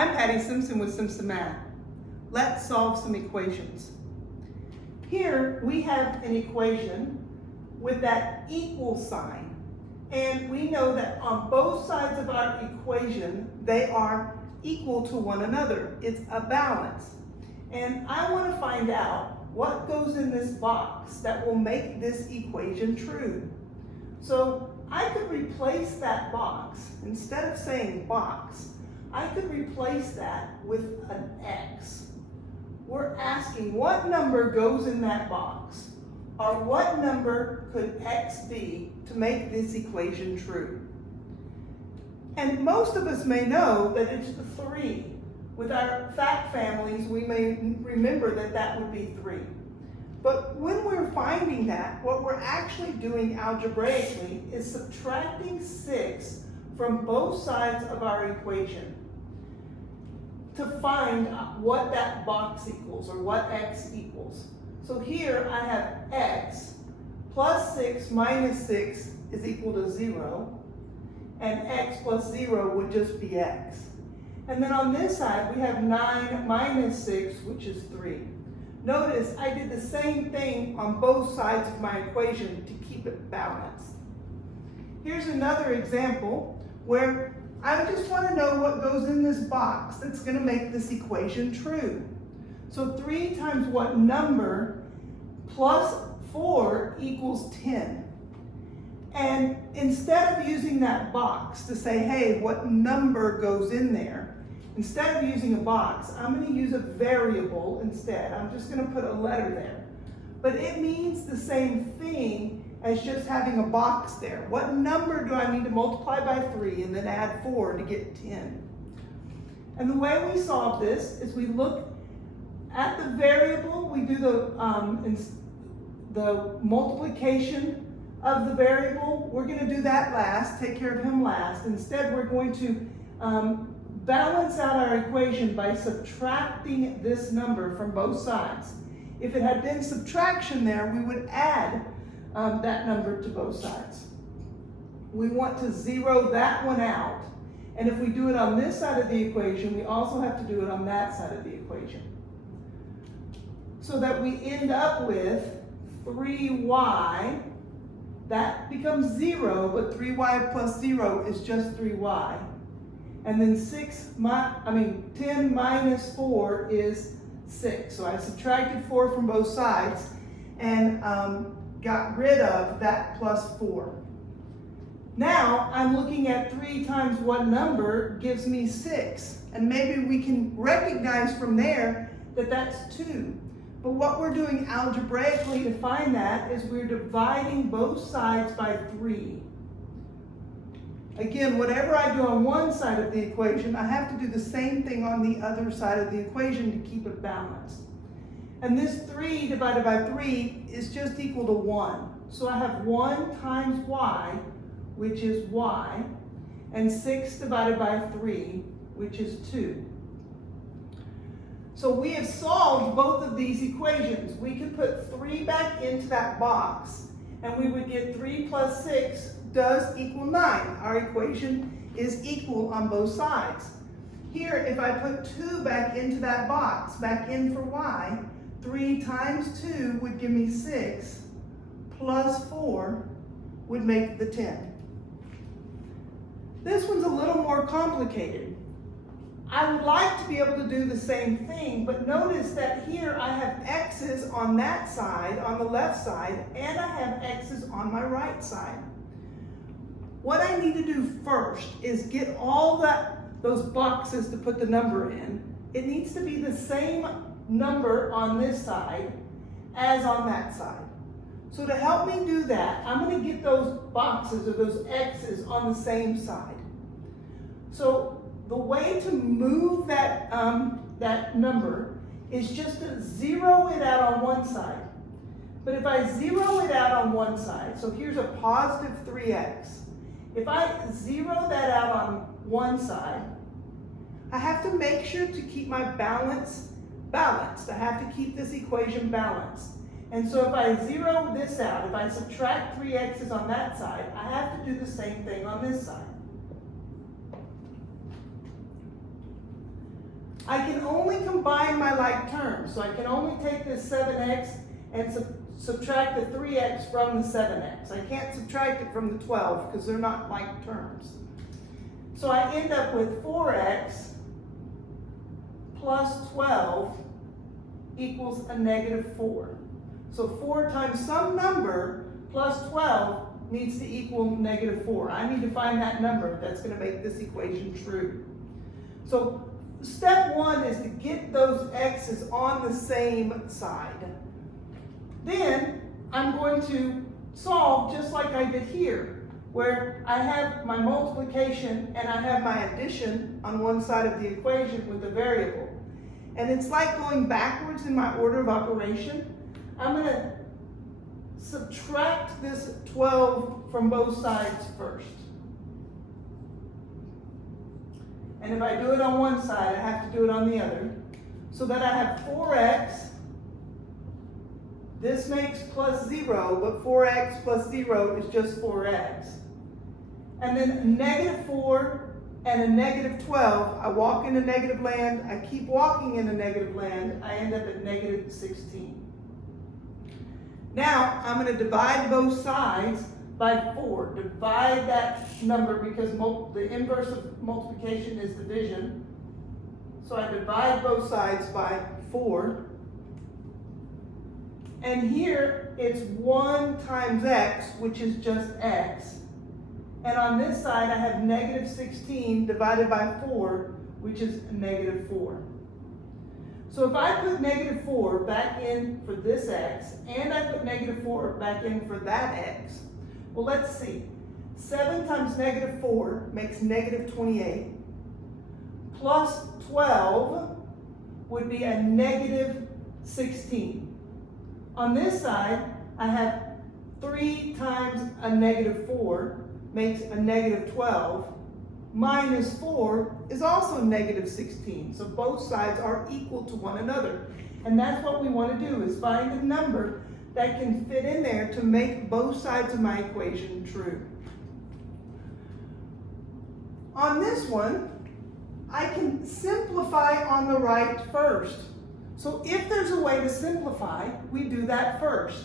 I'm Patty Simpson with Simpson Math. Let's solve some equations. Here we have an equation with that equal sign. And we know that on both sides of our equation, they are equal to one another. It's a balance. And I want to find out what goes in this box that will make this equation true. So I could replace that box. Instead of saying box, I could replace that with an X. We're asking what number goes in that box, or what number could X be to make this equation true? And most of us may know that it's the 3. With our fact families, we may remember that that would be 3. But when we're finding that, what we're actually doing algebraically is subtracting 6 from both sides of our equation to find what that box equals, or what X equals. So here I have X plus 6 minus 6 is equal to 0, and X plus 0 would just be X. And then on this side we have 9 minus 6, which is 3. Notice I did the same thing on both sides of my equation to keep it balanced. Here's another example where I just want to know what goes in this box that's going to make this equation true. So 3 times what number plus 4 equals 10. And instead of using that box to say, hey, what number goes in there, instead of using a box, I'm going to use a variable instead. I'm just going to put a letter there. But it means the same thing as just having a box there. What number do I need to multiply by 3 and then add 4 to get 10? And the way we solve this is we look at the variable, we do the multiplication of the variable. We're going to do that last, take care of him last. Instead, we're going to balance out our equation by subtracting this number from both sides. If it had been subtraction there, we would add that number to both sides. We want to zero that one out. And if we do it on this side of the equation, we also have to do it on that side of the equation. So that we end up with 3y, that becomes 0, but 3y plus 0 is just 3y. And then 10 minus 4 is 6. So I subtracted 4 from both sides and got rid of that plus 4. Now I'm looking at 3 times what number gives me 6. And maybe we can recognize from there that that's 2. But what we're doing algebraically to find that is we're dividing both sides by 3. Again, whatever I do on one side of the equation, I have to do the same thing on the other side of the equation to keep it balanced. And this 3 divided by 3 is just equal to 1. So I have 1 times y, which is y, and 6 divided by 3, which is 2. So we have solved both of these equations. We could put 3 back into that box, and we would get 3 plus 6 does equal 9. Our equation is equal on both sides. Here, if I put 2 back into that box, back in for y, 3 times 2 would give me 6, plus 4 would make the 10. This one's a little more complicated. I would like to be able to do the same thing, but notice that here I have x's on that side, on the left side, and I have x's on my right side. What I need to do first is get all those boxes to put the number in. It needs to be the same number on this side as on that side. So to help me do that, I'm going to get those boxes or those x's on the same side. So the way to move that, that number is just to zero it out on one side. But if I zero it out on one side, so here's a positive 3x. If I zero that out on one side, I have to make sure to keep my balance balanced. I have to keep this equation balanced. And so if I zero this out, if I subtract 3x's on that side, I have to do the same thing on this side. I can only combine my like terms. So I can only take this 7x and subtract the 3x from the 7x. I can't subtract it from the 12 because they're not like terms. So I end up with 4x plus 12 equals a negative 4. So 4 times some number plus 12 needs to equal negative 4. I need to find that number that's going to make this equation true. So step 1 is to get those x's on the same side. Then I'm going to solve just like I did here, where I have my multiplication and I have my addition on one side of the equation with the variable. And it's like going backwards in my order of operation. I'm going to subtract this 12 from both sides first. And if I do it on one side, I have to do it on the other. So that I have 4x. This makes plus 0, but 4x plus 0 is just 4x. And then a negative 4 and a negative 12. I walk into negative land. I keep walking into negative land. I end up at negative 16. Now, I'm going to divide both sides by 4. Divide that number because the inverse of multiplication is division. So I divide both sides by 4. And here it's 1 times x, which is just x. And on this side I have negative 16 divided by 4, which is negative 4. So if I put negative 4 back in for this x, and I put negative 4 back in for that x, well, let's see. 7 times negative 4 makes negative 28. Plus 12 would be a negative 16. On this side, I have 3 times a negative 4 makes a negative 12. Minus 4 is also negative 16. So both sides are equal to one another. And that's what we want to do, is find a number that can fit in there to make both sides of my equation true. On this one, I can simplify on the right first. So if there's a way to simplify, we do that first.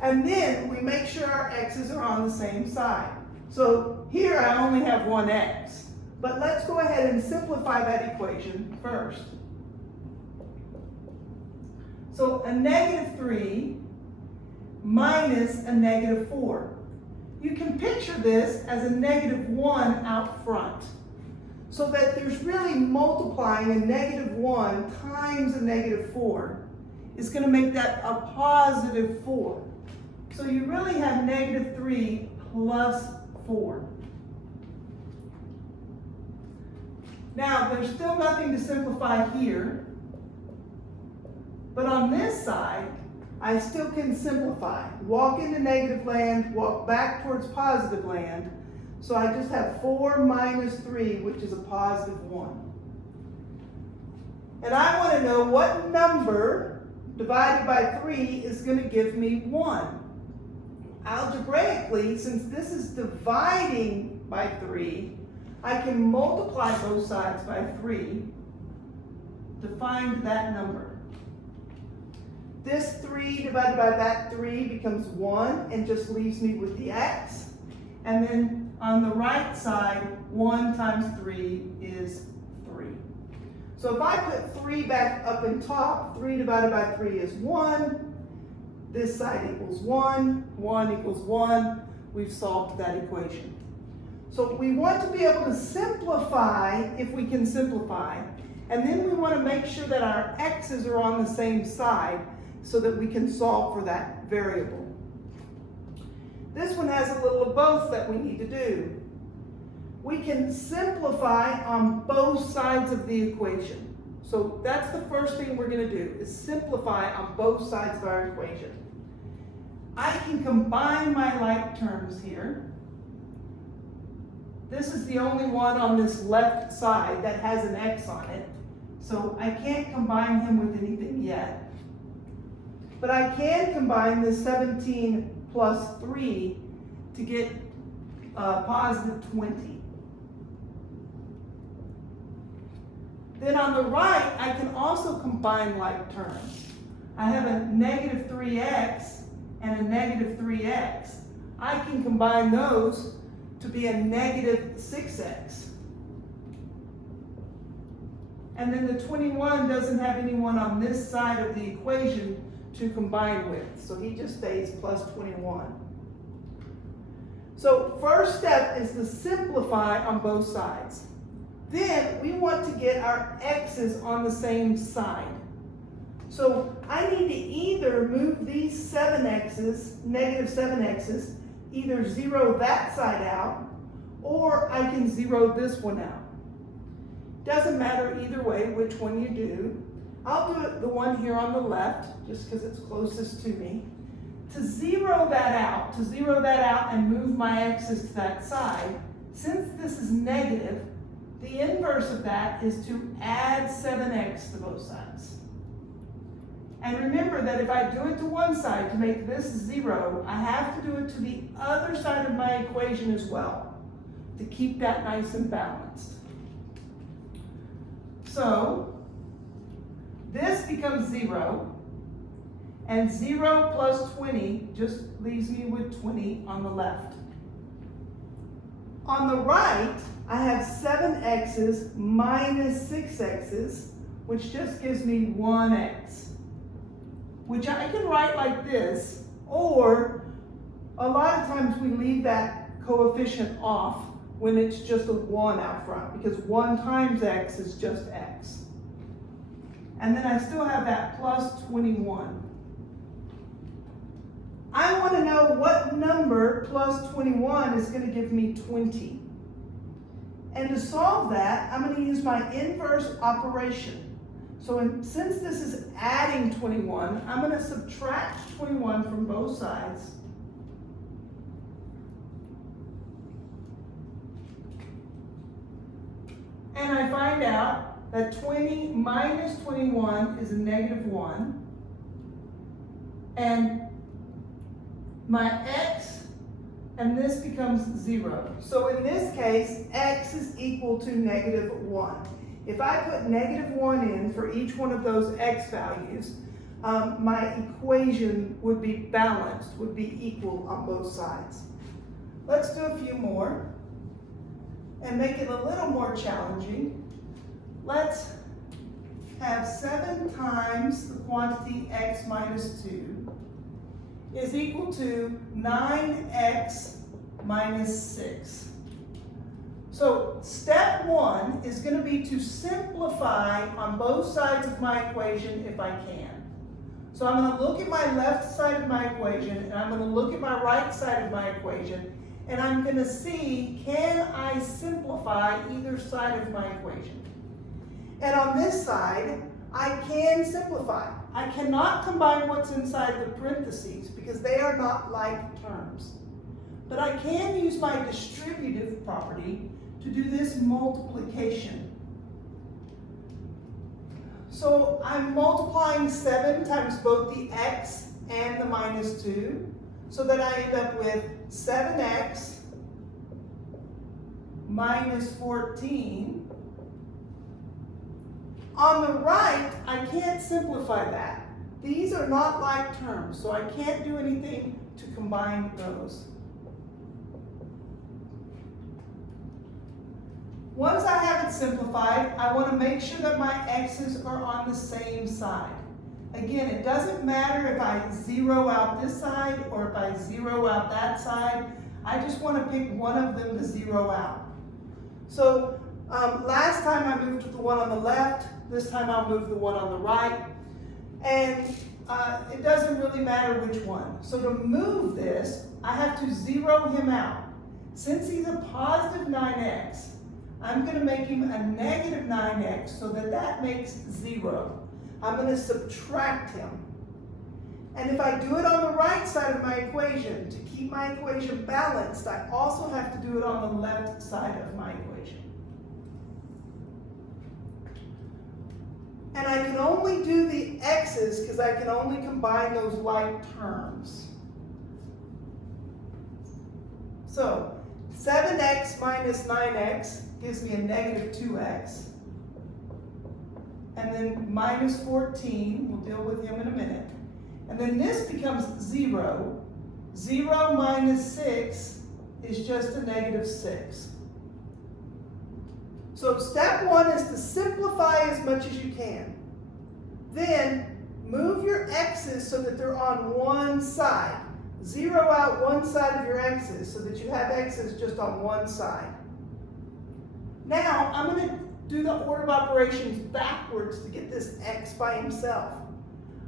And then we make sure our x's are on the same side. So here I only have one x. But let's go ahead and simplify that equation first. So a negative 3 minus a negative 4. You can picture this as a negative 1 out front. So that there's really multiplying a negative 1 times a negative 4 is going to make that a positive 4. So you really have negative 3 plus 4. Now, there's still nothing to simplify here. But on this side, I still can simplify. Walk into negative land, walk back towards positive land. So I just have 4 minus 3, which is a positive 1. And I want to know what number divided by 3 is going to give me 1. Algebraically, since this is dividing by 3, I can multiply both sides by 3 to find that number. This 3 divided by that 3 becomes 1 and just leaves me with the x. And then on the right side, 1 times 3 is 3. So if I put 3 back up in top, 3 divided by 3 is 1. This side equals 1. 1 equals 1. We've solved that equation. So we want to be able to simplify if we can simplify. And then we want to make sure that our x's are on the same side so that we can solve for that variable. This one has a little of both that we need to do. We can simplify on both sides of the equation. So that's the first thing we're going to do, is simplify on both sides of our equation. I can combine my like terms here. This is the only one on this left side that has an x on it. So I can't combine him with anything yet. But I can combine the 17 plus 3 to get positive 20. Then on the right, I can also combine like terms. I have a negative 3x and a negative 3x. I can combine those to be a negative 6x. And then the 21 doesn't have anyone on this side of the equation to combine with, so he just stays plus 21. So first step is to simplify on both sides. Then we want to get our x's on the same side. So I need to either move these 7x's, negative 7x's, either zero that side out, or I can zero this one out. Doesn't matter either way which one you do. I'll do it the one here on the left, just because it's closest to me. To zero that out and move my x's to that side, since this is negative, the inverse of that is to add 7x to both sides. And remember that if I do it to one side to make this 0, I have to do it to the other side of my equation as well, to keep that nice and balanced. So, this becomes 0, and 0 plus 20 just leaves me with 20 on the left. On the right, I have 7x's minus 6x's, which just gives me 1x, which I can write like this, or a lot of times we leave that coefficient off when it's just a 1 out front, because 1 times x is just x. And then I still have that plus 21. I want to know what number plus 21 is going to give me 20. And to solve that, I'm going to use my inverse operation. So since this is adding 21, I'm going to subtract 21 from both sides. And I find out that 20 minus 21 is a negative 1. And my x and this becomes 0. So in this case, x is equal to negative 1. If I put negative 1 in for each one of those x values, my equation would be balanced, would be equal on both sides. Let's do a few more and make it a little more challenging. Let's have 7 times the quantity x minus 2 is equal to 9x minus 6. So step 1 is going to be to simplify on both sides of my equation if I can. So I'm going to look at my left side of my equation, and I'm going to look at my right side of my equation, and I'm going to see, can I simplify either side of my equation? And on this side, I can simplify. I cannot combine what's inside the parentheses because they are not like terms. But I can use my distributive property to do this multiplication. So I'm multiplying 7 times both the x and the minus 2, so that I end up with 7x minus 14. On the right, I can't simplify that. These are not like terms, so I can't do anything to combine those. Once I have it simplified, I want to make sure that my x's are on the same side. Again, it doesn't matter if I zero out this side or if I zero out that side. I just want to pick one of them to zero out. So last time I moved the one on the left. This time I'll move the one on the right. And it doesn't really matter which one. So to move this, I have to zero him out. Since he's a positive 9x, I'm going to make him a negative 9x so that that makes 0. I'm going to subtract him. And if I do it on the right side of my equation, to keep my equation balanced, I also have to do it on the left side of my equation. And I can only do the x's because I can only combine those like terms. So 7x minus 9x gives me a negative 2x. and then minus 14, we'll deal with him in a minute. And then this becomes 0. 0 minus 6 is just a negative 6. So step 1 is to simplify as much as you can. Then move your x's so that they're on one side. Zero out one side of your x's so that you have x's just on one side. Now I'm going to do the order of operations backwards to get this x by himself.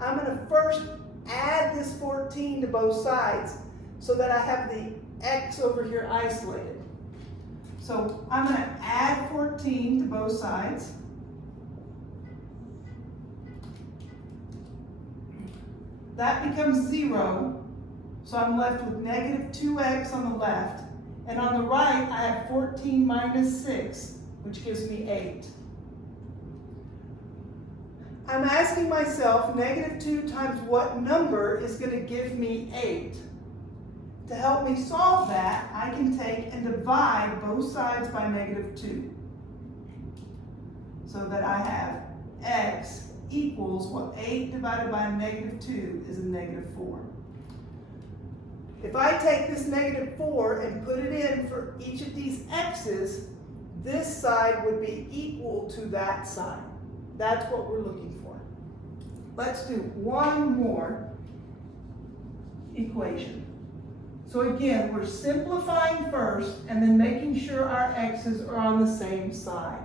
I'm going to first add this 14 to both sides so that I have the x over here isolated. So I'm going to add 14 to both sides. That becomes 0, so I'm left with negative 2x on the left, and on the right I have 14 minus 6, which gives me 8. I'm asking myself, negative 2 times what number is going to give me 8? To help me solve that, I can take and divide both sides by negative 2. So that I have x equals, well, 8 divided by negative 2 is a negative 4. If I take this negative 4 and put it in for each of these x's, this side would be equal to that side. That's what we're looking for. Let's do one more equation. So again, we're simplifying first and then making sure our x's are on the same side.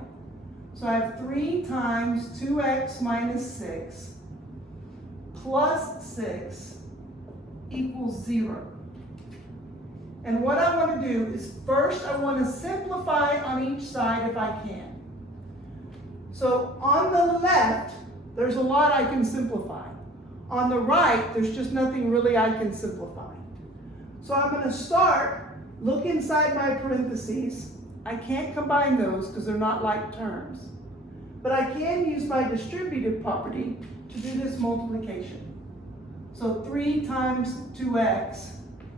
So I have 3 times 2x minus 6 plus 6 equals 0. And what I want to do is first I want to simplify on each side if I can. So on the left, there's a lot I can simplify. On the right, there's just nothing really I can simplify. So I'm going to start, look inside my parentheses. I can't combine those because they're not like terms. But I can use my distributive property to do this multiplication. So 3 times 2x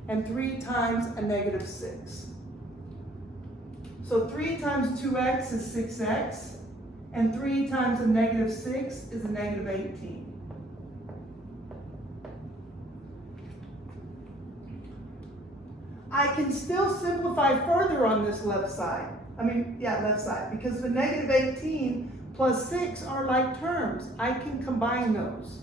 and 3 times a negative 6. So 3 times 2x is 6x, and 3 times a negative 6 is a negative 18. I can still simplify further on this left side. Left side, because the negative 18 plus 6 are like terms. I can combine those.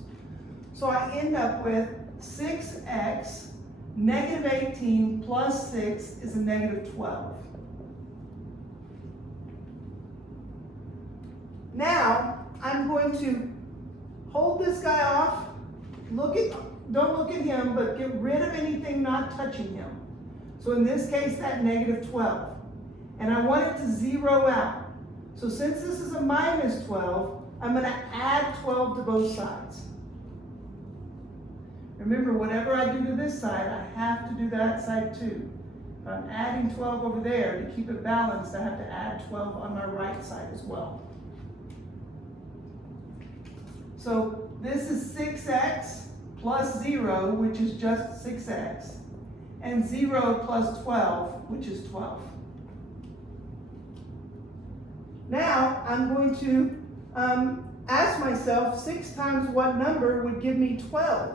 So I end up with 6x, negative 18 plus 6 is a negative 12. Now, I'm going to hold this guy off, don't look at him, but get rid of anything not touching him. So in this case, that negative 12. And I want it to zero out. So since this is a minus 12, I'm going to add 12 to both sides. Remember, whatever I do to this side, I have to do that side too. If I'm adding 12 over there, to keep it balanced, I have to add 12 on my right side as well. So this is 6x plus 0, which is just 6x, and 0 plus 12, which is 12. Now I'm going to ask myself, 6 times what number would give me 12?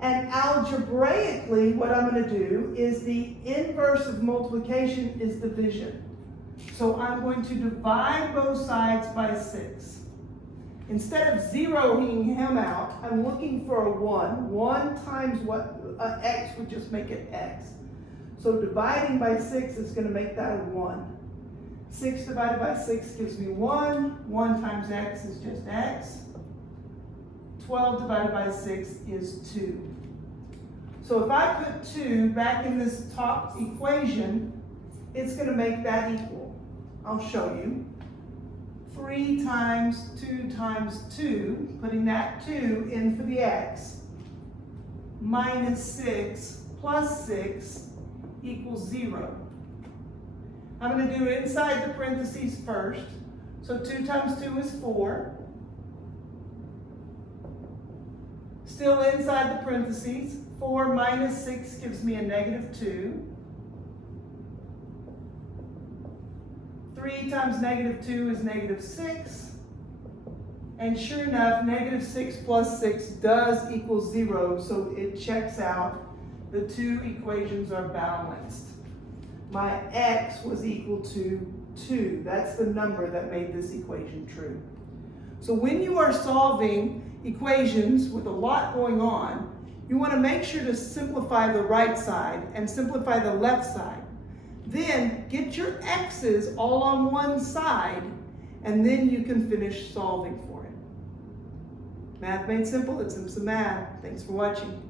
And algebraically, what I'm going to do is the inverse of multiplication is division. So I'm going to divide both sides by 6. Instead of zeroing him out, I'm looking for a 1. 1 times what x would just make it x. So dividing by 6 is going to make that a 1. 6 divided by 6 gives me 1. 1 times x is just x. 12 divided by 6 is 2. So if I put 2 back in this top equation, it's going to make that equal. I'll show you. 3 times 2 times 2, putting that 2 in for the x, minus 6 plus 6 equals 0. I'm going to do it inside the parentheses first. So 2 times 2 is 4. Still inside the parentheses, 4 minus 6 gives me a negative 2. 3 times negative 2 is negative 6. And sure enough, -6 plus 6 does equal 0, so it checks out. The two equations are balanced. My x was equal to 2. That's the number that made this equation true. So when you are solving equations with a lot going on, you want to make sure to simplify the right side and simplify the left side. Then get your x's all on one side, and then you can finish solving for it. Math Made Simple, it's Simpson Math. Thanks for watching.